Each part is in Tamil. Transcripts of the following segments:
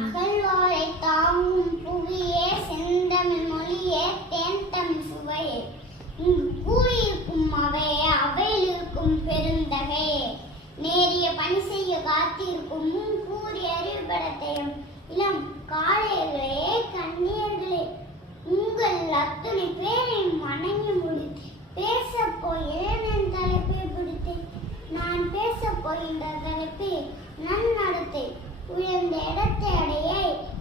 அகழ்வாரை தாங்கும் புவியே, செந்தமிழ் மொழியே, தேன் தமிழ் சுவையே, இங்கு கூறியிருக்கும் அவையே, அவையில் இருக்கும் பெருந்தகையே, நேரிய பணி செய்ய காத்திருக்கும் கூறிய அறிவுபடத்தையும் இளம் காளையர்களே, கண்ணியர்களே, உங்கள் அத்தனை பேரையும் வணங்கி முடித்து பேச போகிறேன். என் தலைப்பை பிடித்தேன். நான் பேச போகின்ற தலைப்பு நன்னடத்தை. உயர்ந்த இடத்தை அடைய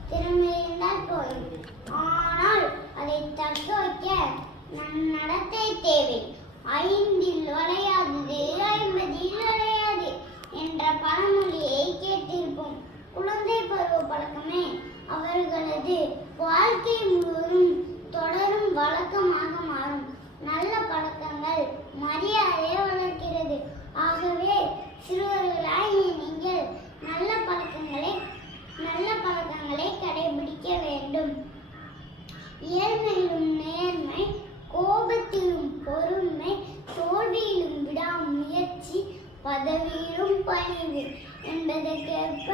திறமை இருந்தால் போதும், ஆனால் அதை தக்க வைக்க நன்னடத்தை தேவை. 5இல் வளையாதது 50இல் வளையாது என்ற பழமொழியை கேட்டிருப்போம். குழந்தை பருவ பழக்கமே அவர்களது வாழ்க்கை முழுவதும் தொடரும் வழக்கமாக மாறும். நல்ல பழக்கங்கள் மரியாதையை வளர்க்கிறது. ஆகவே சிறுவர்களாகிய நீங்கள் நல்ல பழக்கங்களை கடைபிடிக்க வேண்டும். இயல்மையிலும் நேர்மை, கோபத்திலும் பொறுமை, தோல்வியிலும் விடாமுயற்சி, பதவியிலும் பணிவு என்பதற்கேற்ப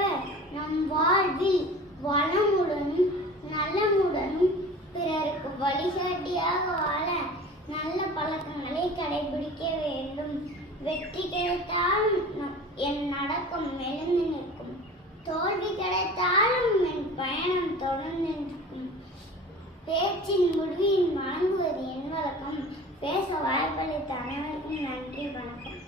நம் வாழ்வில் வளமுடனும் நலமுடனும் பிறருக்கு வழிகாட்டியாக வாழ நல்ல பழக்கங்களை கடைபிடிக்க வேண்டும். வெற்றி கிடைத்தாலும் என் நடக்கம் மெலிந்து நிற்கும், தோல்வி கிடைத்தாலும் என் பயணம் தொடர்ந்து நிற்கும். பேச்சின் முடிவில் வழங்குவது என் வழக்கம். பேச வாய்ப்பளித்த அனைவருக்கும் நன்றி, வணக்கம்.